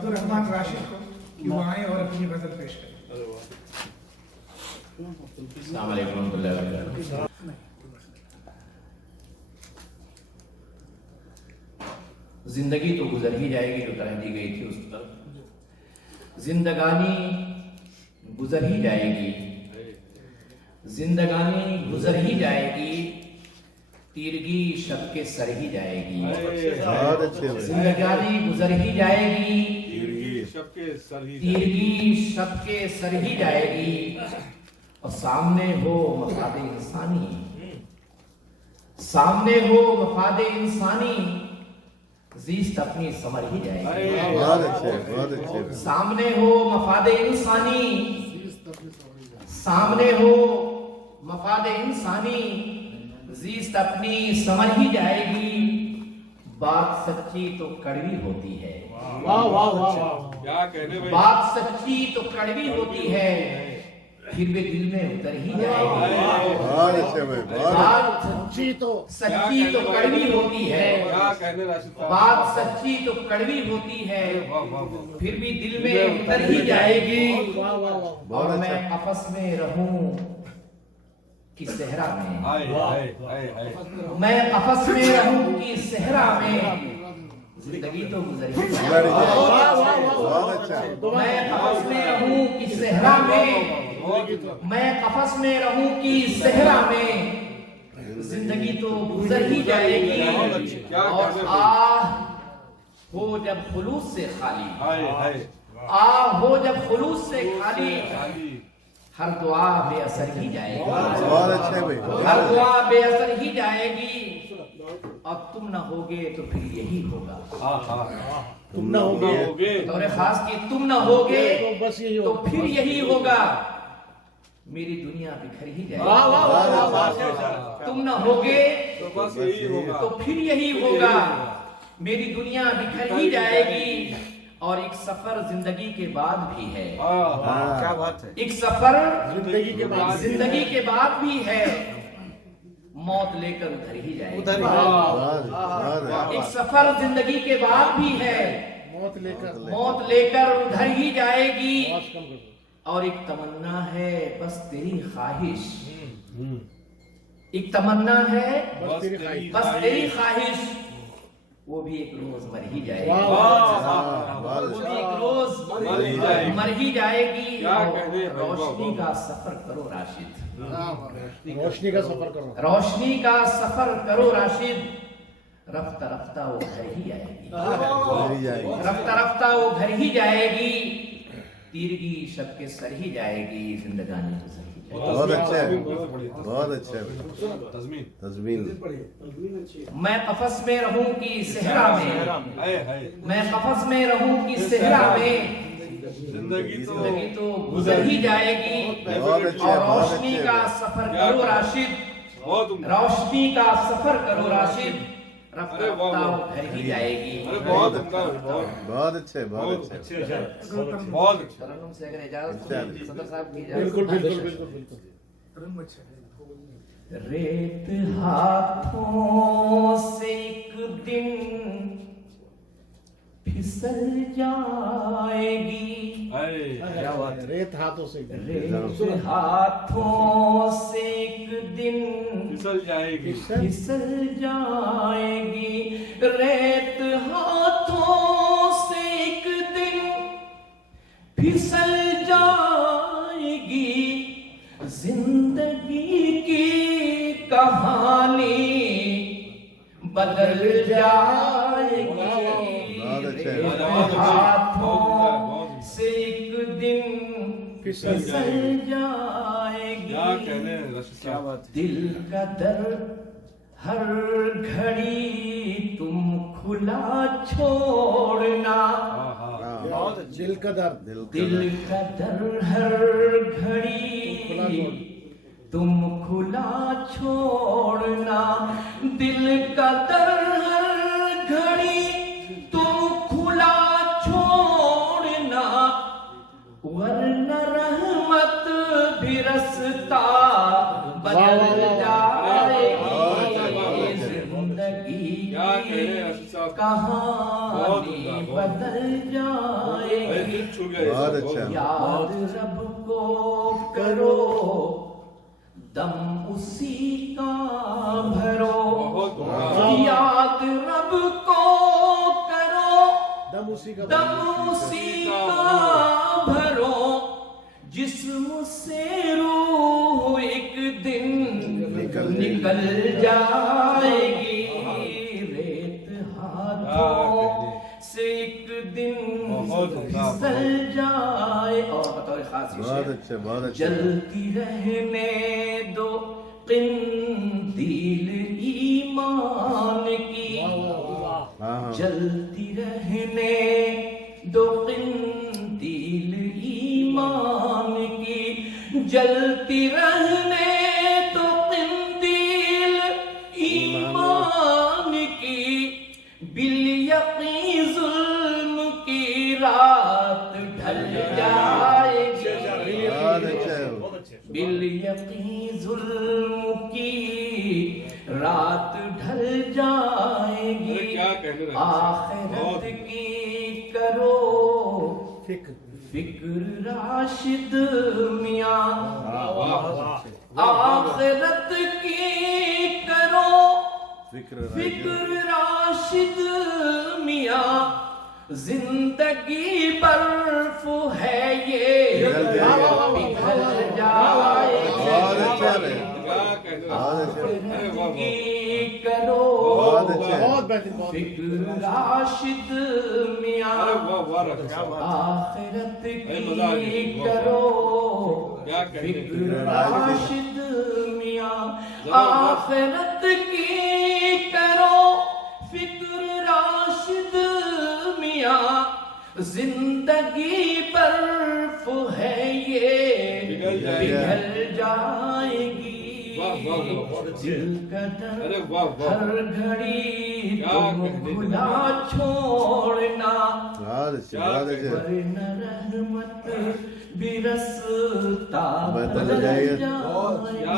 अब्दुल रहमान राशिद को कि वो आए और अपनी गजल पेश करें। अस्सलाम वालेकुम रहमतुल्लाहि व बरकातहू। जिंदगी तो गुजर ही जाएगी, जो कह दी गई थी उस पर। जिंदगानी गुजर ही जाएगी, जिंदगानी गुजर ही जाएगी, तीरगी शब के सर ही जाएगी। जिंदगानी गुजर ही जाएगी, तीरगी शब के सर ही जाएगी। और सामने हो मफादे इंसानी, सामने हो मफादे इंसानी, जीस्त अपनी समर ही जाएगी। बहुत अच्छे, बहुत अच्छे। सामने हो मफादे इंसानी, सामने हो मफादे इंसानी, जीस्त अपनी समर ही जाएगी। बात सच्ची तो कड़वी होती है, वाह वाह वाह वाह, क्या कहने भाई। बात सच्ची तो कड़वी होती है, फिर भी दिल में उतर ही जाएगी। बहुत अच्छे भाई, बहुत बात सच्ची तो सच्ची तो कड़वी होती है, क्या कहने राशिद साहब। बात सच्ची तो कड़वी होती है, वाह वाह वाह। फिर भी दिल में उतर ही जाएगी। वाह वाह वाह, और मैं कफस में रहूं कि सहरा में, हाय हाय हाय हाय। मैं कफस में रहूं कि सहरा में, जिंदगी तो गुजर ही जाएगी। बहुत अच्छा। मैं कफस में रहूं कि सहरा में, मैं कफस में रहूं कि सहरा में, जिंदगी तो गुजर ही जाएगी। और आह हो जब खुलूस से खाली, हाय हाय। आह हो जब खुलूस से खाली, खाली। हर दुआ बेअसर ही जाएगी। बहुत अच्छे भाई, हर दुआ बेअसर ही जाएगी। अब तुम न होगे तो फिर यही होगा। हाँ हाँ। तुम ना होगे और खास की तुम न होगे तो बस यही तो होगा। फिर यही होगा। मेरी दुनिया बिखर ही वाह वाह जाएगी। वाह वाह, तुम न होगे तो बस यही होगा। तो फिर यही होगा। मेरी दुनिया बिखर ही जाएगी। और एक सफर जिंदगी के बाद भी है, क्या बात है। एक सफर जिंदगी के बाद जिंदगी के बाद भी है, मौत लेकर उधर ही जाएगी। बहुत बहुत एक सफर जिंदगी के बाद भी है, मौत लेकर मौत लेकर उधर ही जाएगी। आवाज कम कर दो। और एक तमन्ना है बस तेरी ख्वाहिश, एक तमन्ना है बस तेरी खाई। बस तेरी ख्वाहिश, वो भी एक रोज मर ही जाएगी। वाह वो बहुत भी एक रोज मर ही जाएगी। क्या कहने हैं भाई, रोशनी वाह, का सफर करो राशिद, रोशनी का सफर करो। रोशनी का सफर करो राशिद, रफ्ता रफ्ता वो घर ही आएगी। रफ्ता रफ्ता वो घर ही जाएगी, तीरगी शब के सर ही जाएगी, जिंदगानी गुजर ही जाएगी। बहुत अच्छे, बहुत अच्छे। तज़मीन। तज़मीन। मैं कफस में रहूं कि सहरा में, हाय हाय। मैं कफस में रहूं कि सहरा में, जिंदगी जिंदगी तो गुजर ही जाएगी। बहुत अच्छे, और बहुत रोशनी अच्छे। का सफर करो राशिद, बहुत उम्दा। रोशनी का सफर करो राशिद, रफ्ता अरे वाह, रफ्ता वाह। वो घर ही जाएगी। अरे बहुत उम्दा, बहुत बहुत अच्छे, बहुत बहुत अच्छे। अच्छे बहुत अच्छे। तरन्नुम से अगर इजाजत हो, सदर साहब की इजाजत। बिल्कुल बिल्कुल बिल्कुल बिल्कुल। रेत हाथों से एक दिन फिसल जाएगी, हाय। क्या बात है, रेत हाथों से रेत हाथों से एक दिन फिसल जाएगी। फिसल जाएगी, रेत हाथों से एक दिन फिसल जाएगी, जिंदगी की कहानी बदल जाएगी। बहुत अच्छे। रेत हाथों से एक दिन फिसल जाएगी। क्या कहने हैं राशिद साहब। दिल का दर्द हर घड़ी तुम खुला छोड़ना, बहुत दिल का दर्द। दिल का दर्द हर घड़ी तुम खुला छोड़ना, दिल का दर्द हर घड़ी तुम खुला छोड़ना, वरना रहमत भी रास्ता बदल जाएगी, जिंदगी क्या कहने हैं राशिद साहब। कहानी बदल जाएगी। ये बहुत सब, अच्छा। याद रब को करो, दम उसी का भरो। बहुत याद रब को करो, दम उसी का दम उसी का भरो। जिस्म से रूह एक दिन निकल जाएगी, रेत हाथों से एक दिन बहुत फिसल जाए। और बतौर खास बहुत अच्छे, बहुत अच्छे। जलती रहने दो किंदील ईमान की, हाँ जलती रहने दो किंदील ईमान की, जलती रहने दो किंदील ईमान की। बिल यकीन जुल्म की रात ढल जाएगी, बहुत अच्छे। बिल यकीन जुल्म की रात ढल जाएगी। अरे क्या कहने लगे। आखिरत की करो फिक्र फिक्र राशिद मियाँ, वाह आखिरत की करो फिक्र फिक्र राशिद मियाँ। जिंदगी बर्फ है ये पिघल जाएगी। पिघल बहुत जाएगी। अच्छा है। क्या कहने बहुत अच्छे, अरे वाह वाह की करो बहुत अच्छे। बहुत बेहतरीन, बहुत फिक्र राशिद मियाँ। अरे वाह वाह क्या बात आखिरत मजा आ की गया। करो क्या कहने फिक्र लगे। राशिद मियाँ। आखिरत की करो फिक्र राशिद मियाँ। जिंदगी बर्फ है ये पिघल पिघल जाएगी। वाह, वाह, वाह, बहुत अच्छे। दिल का दर्द अरे वाह वाह हर घड़ी क्या तुम कहने खुला छोड़ना, बहुत अच्छे, क्या बहुत अच्छे। वरना रहमत भी रसता बदल बदल जाएगा। जाएगी। क्या